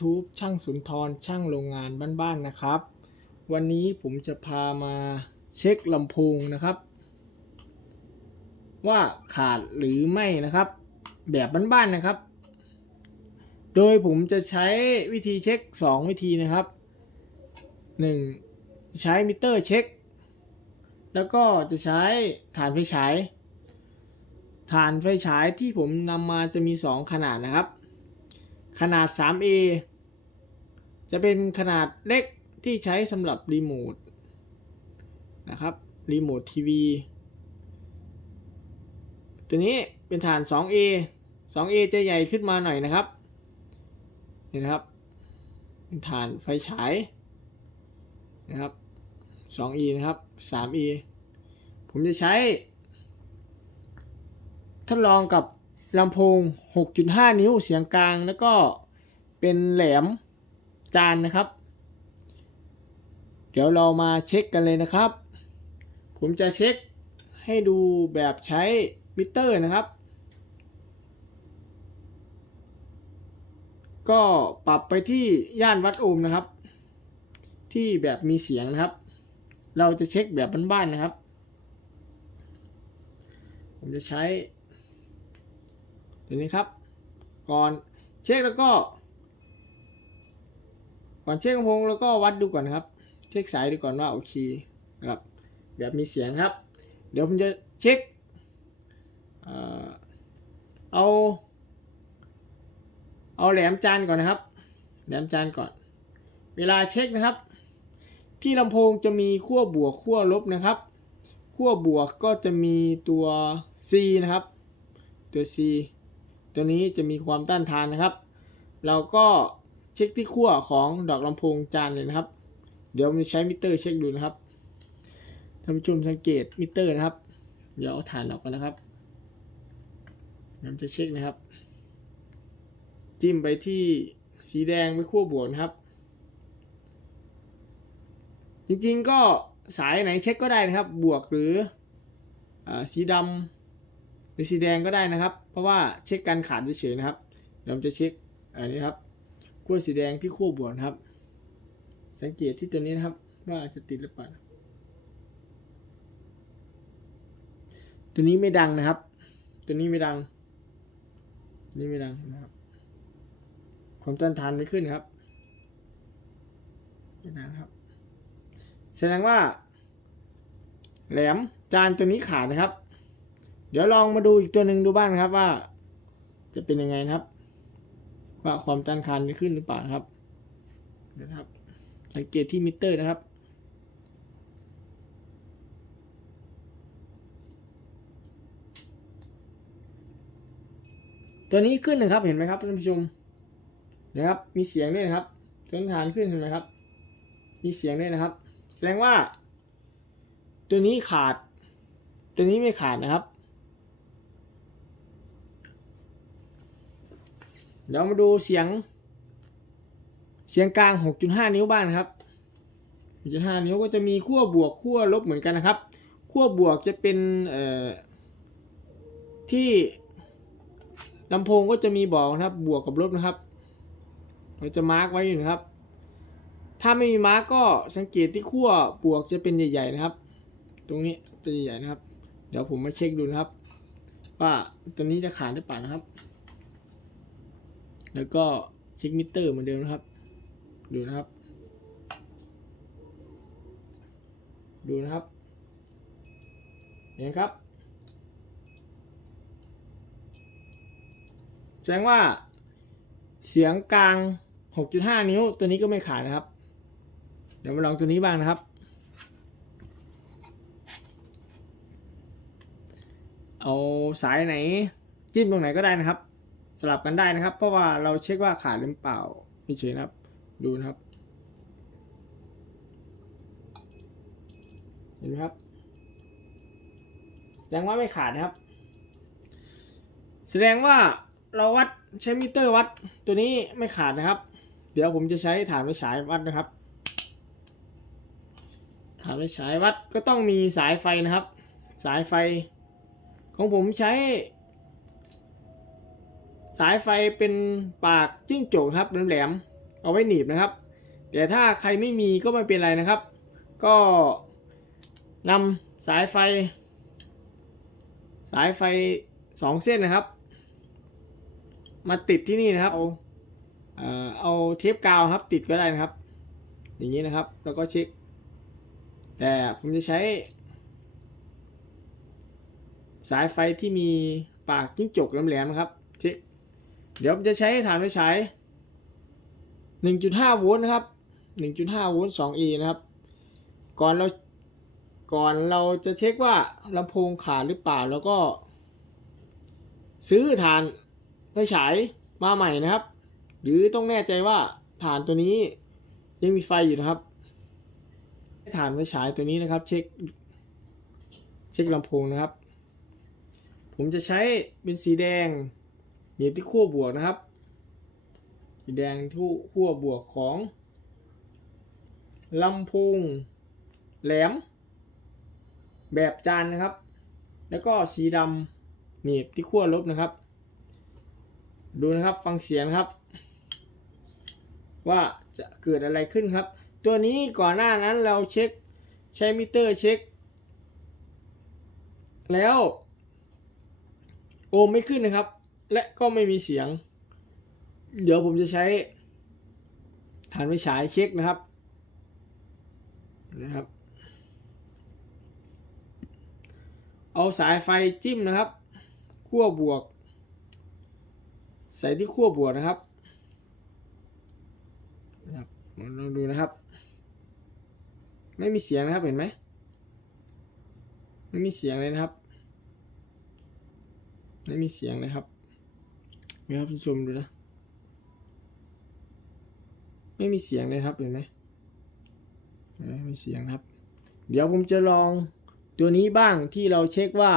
YouTube ช่างสุนทรช่างโรงงานบ้านๆนะครับ วันนี้ผมจะพามาเช็คลำโพงนะครับ ว่าขาดหรือไม่นะครับ แบบบ้านๆนะครับ โดยผมจะใช้วิธีเช็ค 2 วิธีนะครับ 1. ใช้มิเตอร์เช็ค แล้วก็จะใช้ฐานไฟฉายฐานไฟฉายที่ผมนำมาจะมี 2 ขนาดนะครับ ขนาด 3A จะเป็นขนาดเล็กที่ใช้สำหรับรีโมทนะครับรีโมททีวีตัวนี้เป็นฐาน 2A 2A จะใหญ่ขึ้นมาหน่อยนะครับนี่นะครับ เป็นฐานไฟฉายนะครับ 2E นะครับ 3E ผมจะใช้ ทดลองกับลำโพง 6.5 นิ้วเสียงกลาง แล้วก็เป็นแหลม จานนะครับ เดี๋ยวเรามาเช็คกันเลยนะครับ ผมจะเช็คให้ดูแบบใช้มิเตอร์นะครับ ก็ปรับไปที่ย่านวัดโอห์มนะครับ ที่แบบมีเสียงนะครับ เราจะเช็คแบบบ้านๆนะครับ ผมจะใช้ตัวนี้ครับ ก่อนเช็คแล้วก็ ก่อนเช็คลำโพงแล้วก็วัดดูก่อนครับ เช็คสายดูก่อนว่าโอเคครับแบบมีเสียงครับ เดี๋ยวผมจะเช็คเอาเอาแหลมจานก่อนนะครับ แหลมจานก่อน เวลาเช็คนะครับ ที่ลำโพงจะมีขั้วบวกขั้วลบนะครับขั้วบวกก็จะมีตัว C นะครับ ตัว C ตัวนี้จะมีความต้านทานนะครับ เราก็ ช็คที่ขั้วของดอกลำโพงจานเลยนะครับ เดี๋ยวมันใช้มิเตอร์เช็คดูนะครับท่านผู้ชมสังเกตมิเตอร์นะครับ เดี๋ยวเอาฐานออกกันนะครับเราจะเช็คนะครับ จิ้มไปที่สีแดงไปขั้วบวกนะครับ จริงๆก็สายไหนเช็คก็ได้นะครับ บวกหรืออสีดำหรือสีแดงก็ได้นะครับ เพราะว่าเช็คการขาดเฉยๆนะครับเดี๋ยวผมจะเช็คอันนี้ครับ ขั้วสีแดงที่ขั้วบวกครับ สังเกตที่ตัวนี้นะครับ ว่าจะติดหรือเปล่าตัวนี้ไม่ดังนะครับ ตัวนี้ไม่ดัง นี้ไม่ดังนะครับความต้านทานไม่ขึ้นครับไม่ดังครับ แสดงว่า แหลมจานตัวนี้ขาดนะครับ เดี๋ยวลองมาดูอีกตัวหนึ่งดูบ้างนครับว่า จะเป็นยังไงนะครับ ว่าความต้านทานจะขึ้นหรือเปล่านะครับนะครับ สังเกตที่มิเตอร์นะครับ ตัวนี้ขึ้นนะครับเห็นไหมครับท่านผู้ชมนะครับ มีเสียงด้วยนะครับต้นฐานขึ้นเห็นไหมครับ มีเสียงด้วยนะครับ แสดงว่า ตัวนี้ขาด ตัวนี้ไม่ขาดนะครับ เดี๋ยวมาดูเสียง เสียงกลาง 6.5 นิ้วบ้างนครับ 6.5 นิ้วก็จะมีขั้วบวกขั้วลบเหมือนกันนะครับขั้วบวกจะเป็นที่ลำโพงก็จะมีบอกนะครับ บวกกับลบนะครับเราจะมาร์กไว้อยู่นะครับ ถ้าไม่มีมาร์กก็สังเกตที่ขั้วบวกจะเป็นใหญ่ ๆนะครับ ตรงนี้จะใหญ่ๆนะครับ เดี๋ยวผมมาเช็คดูนะครับ ว่าตัวนี้จะขาดหรือเปล่านะครับ แล้วก็เช็คมิเตอร์เหมือนเดิมนะครับ ดูนะครับ ดูนะครับเห็นครับแสดงว่าเสียงกลาง 6.5 นิ้ว ตัวนี้ก็ไม่ขาดนะครับ เดี๋ยวมาลองตัวนี้บ้างนะครับ เอาสายไหน จิ้มตรงไหนก็ได้นะครับ สลับกันได้นะครับ เพราะว่าเราเช็คว่าขาดหรือเปล่าไม่เฉยนะครับ ดูนะครับ เห็นไหมครับแสดงว่าไม่ขาดนะครับ แสดงว่าเราวัดใช้มิเตอร์วัดตัวนี้ไม่ขาดนะครับ เดี๋ยวผมจะใช้ฐานไฟฉายวัดนะครับ ฐานไฟฉายวัดก็ต้องมีสายไฟนะครับ สายไฟ ของผมใช้ สายไฟเป็นปากจิ้งจกครับแหลมๆเอาไว้หนีบนะครับแต่ถ้าใครไม่มีก็ไม่เป็นไรนะครับ ก็นำสายไฟ สายไฟสองเส้นนะครับ มาติดที่นี่นะครับเอาเอ่อเอาเทปกาวครับติดก็ได้นะครับ อย่างนี้นะครับแล้วก็เช็ค แต่ผมจะใช้ สายไฟที่มีปากจิ้งจกแหลมๆนะครับ เช็ค เดี๋ยวผมจะใช้ฐานไฟฉาย1.5โวลต์นะครับ1.5โวลต์ 2E นะครับ ก่อนเราก่อนเราจะเช็คว่าลำโพงขาดหรือเปล่าแล้วก็ ซื้อฐานไฟฉายมาใหม่นะครับ หรือต้องแน่ใจว่าฐานตัวนี้ยังมีไฟอยู่นะครับฐานไฟฉายตัวนี้นะครับ เช็ค เช็คลำโพงนะครับ ผมจะใช้เป็นสีแดง หนีบที่ขั้วบวกนะครับสีแดงที่ขั้วบวกของลำโพงแหลม แบบจานนะครับ แล้วก็สีดำหนีบที่ขั้วลบนะครับ ดูนะครับฟังเสียงครับ ว่าจะเกิดอะไรขึ้นครับ ตัวนี้ก่อนหน้านั้นเราเช็คใช้มิเตอร์เช็ค แล้ว โอมไม่ขึ้นนะครับ และก็ไม่มีเสียง เดี๋ยวผมจะใช้ฐานไฟฉายเช็คนะครับนะครับ เอาสายไฟจิ้มนะครับขั้วบวก ใส่ที่ขั้วบวกนะครับนะครับลองดูนะครับ ไม่มีเสียงนะครับเห็นไหมไม่มีเสียงเลยนะครับ ไม่มีเสียงเลยครับ นี่ครับชมดูนะ ไม่มีเสียงเลยครับเห็นไหมไม่มีเสียงครับ เดี๋ยวผมจะลองตัวนี้บ้างที่เราเช็คว่า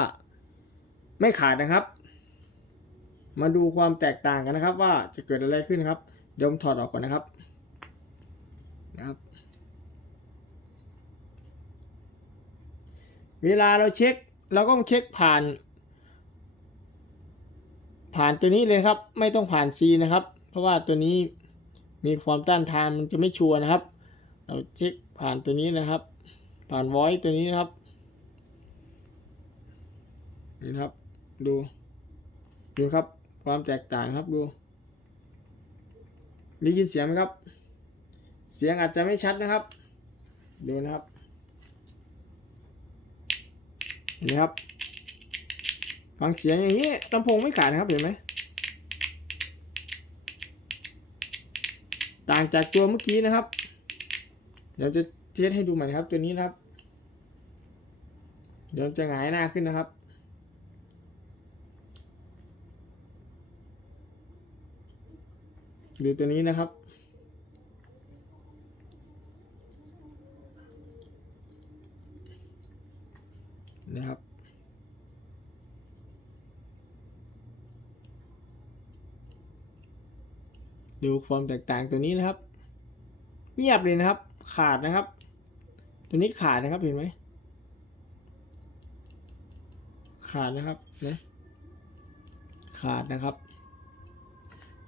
ไม่ขาดนะครับ มาดูความแตกต่างกันนะครับ ว่าจะเกิดอะไรขึ้นครับ เดี๋ยวผมถอดออกก่อนนะครับนะครับ เวลาเราเช็คเราก็ต้องเช็คผ่าน ผ่านตัวนี้เลยครับ ไม่ต้องผ่าน C นะครับ เพราะว่าตัวนี้มีความต้านทานมันจะไม่ชัวร์นะครับ เราเช็คผ่านตัวนี้นะครับ ผ่าน voice ตัวนี้นะครับนี่ครับ ดูดูครับ ความแตกต่างครับดูได้ยินเสียงไหมครับ เสียงอาจจะไม่ชัดนะครับ ดูนะครับนไหมครับ ฟังเสียงอย่างนี้ลำโพงไม่ขาดนะครับเห็นไหมต่างจากตัวเมื่อกี้นะครับ เดี๋ยวจะเทสให้ดูใหม่นะครับตัวนี้นะครับ เดี๋ยวจะหงายหน้าขึ้นนะครับ ดูตัวนี้นะครับ ดูความแตกต่างตัวนี้นะครับ เงียบเลยนะครับ ขาดนะครับ ตัวนี้ขาดนะครับเห็นไหมขาดนะครับนะขาดนะครับ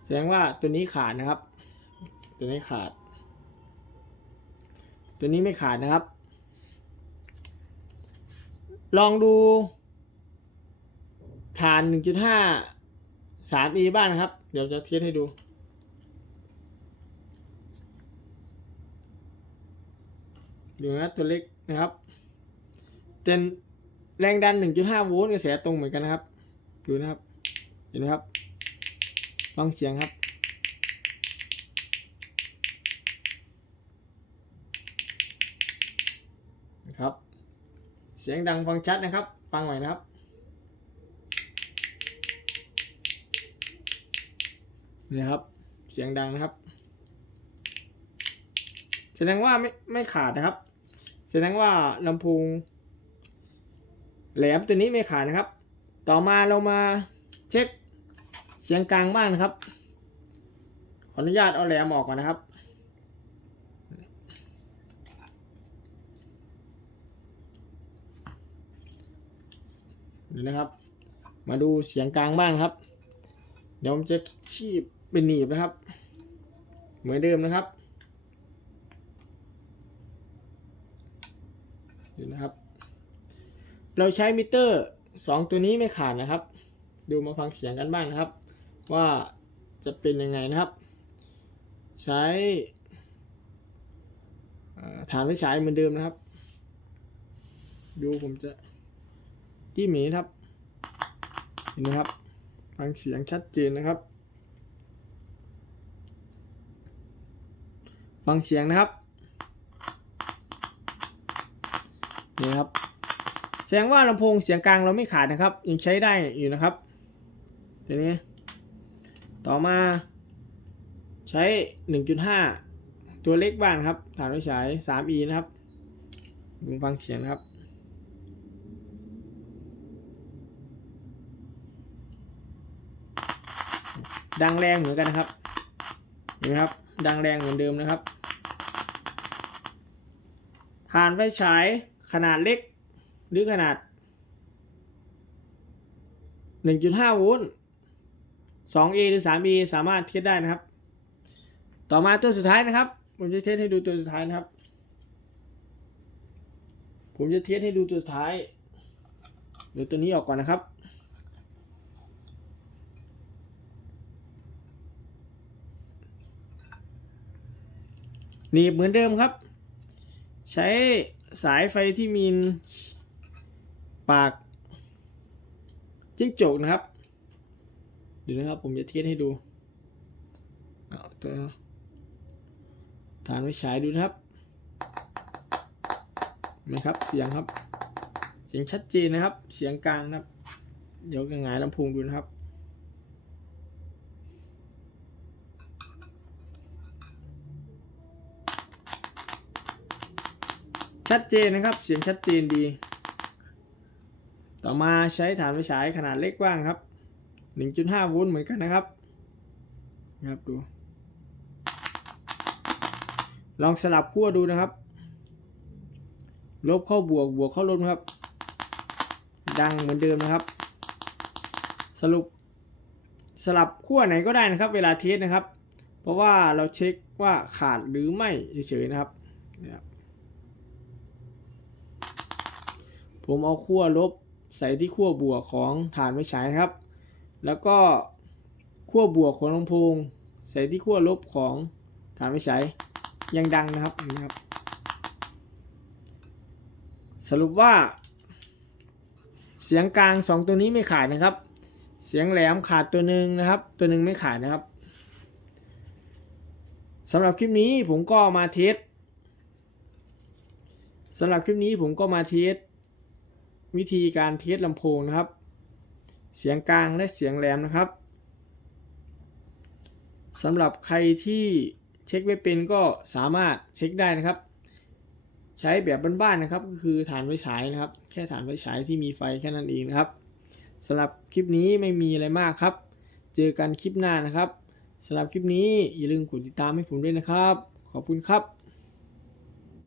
แสดงว่าตัวนี้ขาดนะครับ ตัวนี้ขาด ตัวนี้ไม่ขาดนะครับ ลองดูฐาน 1.5 3e บ้างนะครับ เดี๋ยวจะเทียบให้ดู ดูนะตัวเล็กนะครับเป็นแรงดัน 1.5 โวลต์กระแสตรงเหมือนกันนะครับ ดูนะครับ เห็นไหมครับฟังเสียงครับ นะครับ เสียงดังฟังชัดนะครับ ฟังหน่อยนะครับ นี่ครับ เสียงดังนะครับ แสดงว่าไม่ไม่ขาดนะครับ แสดงว่าลำโพงแหลมตัวนี้ไม่ขาดนะครับ ต่อมาเรามาเช็คเสียงกลางบ้างนะครับ ขออนุญาตเอาแหลมออกก่อนนะครับดูนะครับ มาดูเสียงกลางบ้างครับ เดี๋ยวผมจะคีบเป็นหนีบนะครับ เหมือนเดิมนะครับ ดูนะครับ เราใช้มิเตอร์สองตัวนี้ไม่ขาดนะครับ ดูมาฟังเสียงกันบ้างนะครับ ว่าจะเป็นยังไงนะครับ ใช้ฐานไฟฉายเหมือนเดิมนะครับ ดูผมจะจิ้มนี้ครับ เห็นไหมครับ ฟังเสียงชัดเจนนะครับ ฟังเสียงนะครับ นี่ครับ แสดงว่าลำโพงเสียงกลางเราไม่ขาดนะครับ ยังใช้ได้อยู่นะครับทีนี้ ต่อมาใช้ 1.5 ตัวเล็กบ้างครับ ฐานไฟฉาย 3e นะครับดูฟังเสียงนะครับดังแรงเหมือนกันนะครับ เห็นไหมครับ ดังแรงเหมือนเดิมนะครับ ฐานไฟฉาย ขนาดเล็ก หรือขนาด 1.5 โวลต์ 2A หรือ 3A สามารถเทสได้นะครับ ต่อมาตัวสุดท้ายนะครับ ผมจะเทสให้ดูตัวสุดท้ายนะครับ ผมจะเทสให้ดูตัวสุดท้ายเดี๋ยวตัวนี้ออกก่อนนะครับหนีบเหมือนเดิมครับ ใช้ สายไฟที่มีปากจิ้งจกนะครับเดี๋ยวนะครับ ผมจะเทสให้ดูเอาตัวฐานไว้ฉายดูนะครับนไหมครับเสียงครับ เสียงชัดเจนนะครับ เสียงกลางนะครับ เดี๋ยวกังหงายลำโพงดูนะครับ ชัดเจนนะครับ เสียงชัดเจนดี ต่อมาใช้ฐานไฟฉายขนาดเล็กกว้างครับ 1.5โวลต์เหมือนกันนะครับนะครับดู ลองสลับขั้วดูนะครับ ลบเข้าบวกบวกเข้าลบครับ ดังเหมือนเดิมนะครับ สรุปสลับขั้วไหนก็ได้นะครับ เวลาเทสนะครับ เพราะว่าเราเช็คว่าขาดหรือไม่เฉยๆนะครับนะครับ ผมเอาขั้วลบใส่ที่ขั้วบวกของฐานไฟฉายครับ แล้วก็ขั้วบวกของลำโพง ใส่ที่ขั้วลบของฐานไฟฉายยังดังนะครับนไหมครับ สรุปว่า เสียงกลางสองตัวนี้ไม่ขาดนะครับ เสียงแหลมขาดตัวหนึ่งนะครับ ตัวหนึ่งไม่ขาดนะครับสำหรับคลิปนี้ผมก็มาเทสสำหรับคลิปนี้ผมก็มาเทส วิธีการเทสลำโพงนะครับ เสียงกลางและเสียงแหลมนะครับสำหรับใครที่เช็คไม่เป็นก็สามารถเช็คได้นะครับ ใช้แบบบ้านๆนะครับ ก็คือฐานไฟฉายนะครับ แค่ฐานไฟฉายที่มีไฟแค่นั้นเองนะครับสำหรับคลิปนี้ไม่มีอะไรมากครับ เจอกันคลิปหน้านะครับสำหรับคลิปนี้อย่าลืมกดติดตามให้ผมด้วยนะครับ ขอบคุณครับ